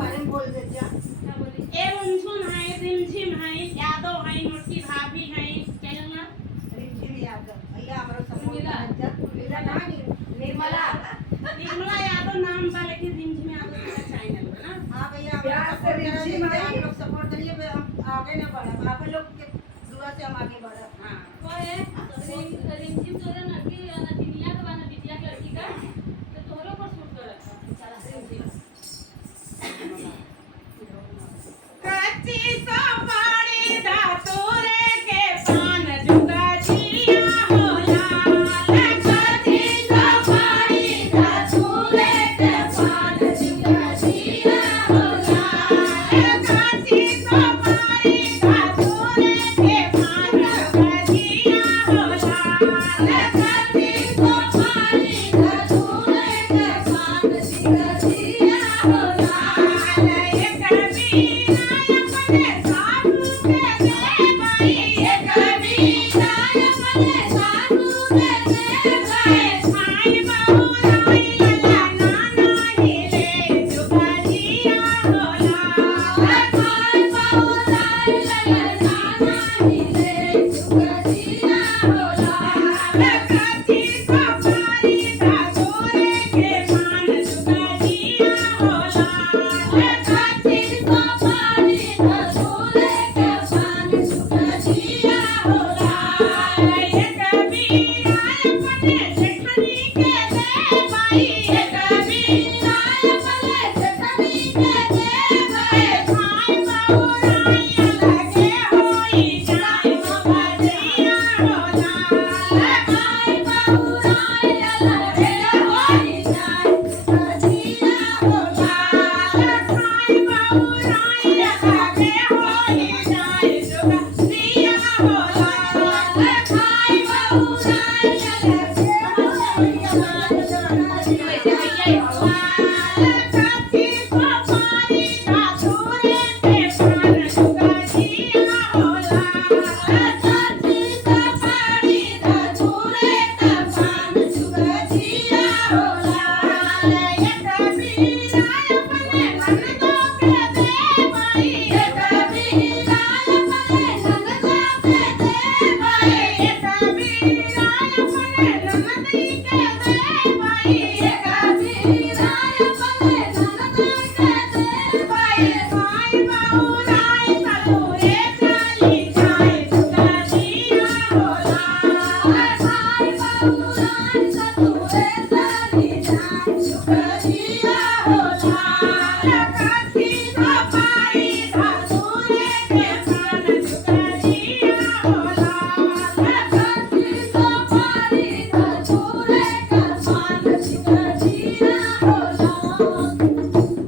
बारे में बोल देते हैं। क्या बोली ए रुनझुन है रिमझिम है यादव है मोटी भाभी है क्या ना रिमझिम यादव भैया हमारा सपोर्ट उर्मिला। उर्मिला ना निर्मला। निर्मला यादव नाम बा लेकिन रिमझिम यादव का चैनल है ना हाँ भैया प्यार से रिमझिम आप आई। लोग सपोर्ट करिए हम आगे न बढ़े आप लोग के दुआ से हम आगे बढ़े। हां ओए रिमझिम तोरा लड़की नटिनिया के बाना बिटिया के लड़की का तो तोरो पर शूट करत सारा रिमझिम कच्ची सो पानी दा तोरे के पान जुगा जिया होला कच्ची सो पानी दा तोरे के पान जुगा जिया होला कच्ची सो पानी दा तोरे के पान जुगा जिया होला कच्ची सो पानी दा तोरे के पान जुगा जिया होला ये कबीरा अपने साधु के दे भाई ये कबीरा अपने साधु के दे भाई भाई बहुराई लला नाना हिले जुगा जिया होला भाई बहुराई लला नाना हिले जुगा जिया होला कच्ची सफारी दा तोरे के मान जुगा जिया होला कच्ची सफारी दा तोरे के मान जुगा जिया होला ये कबीरा अपने जेठनी के दे भाई ये कबीरा अपने जेठनी के दे भाई भाई बहुराई लगे होई जाए जुगा जिया होला भाई बहुराई लगे होई जाए जुगा जिया होला भाई बहुराई लगे होई जाए जुगा जिया होला भाई बहुराई लगे होई जाए जुगा जिया होला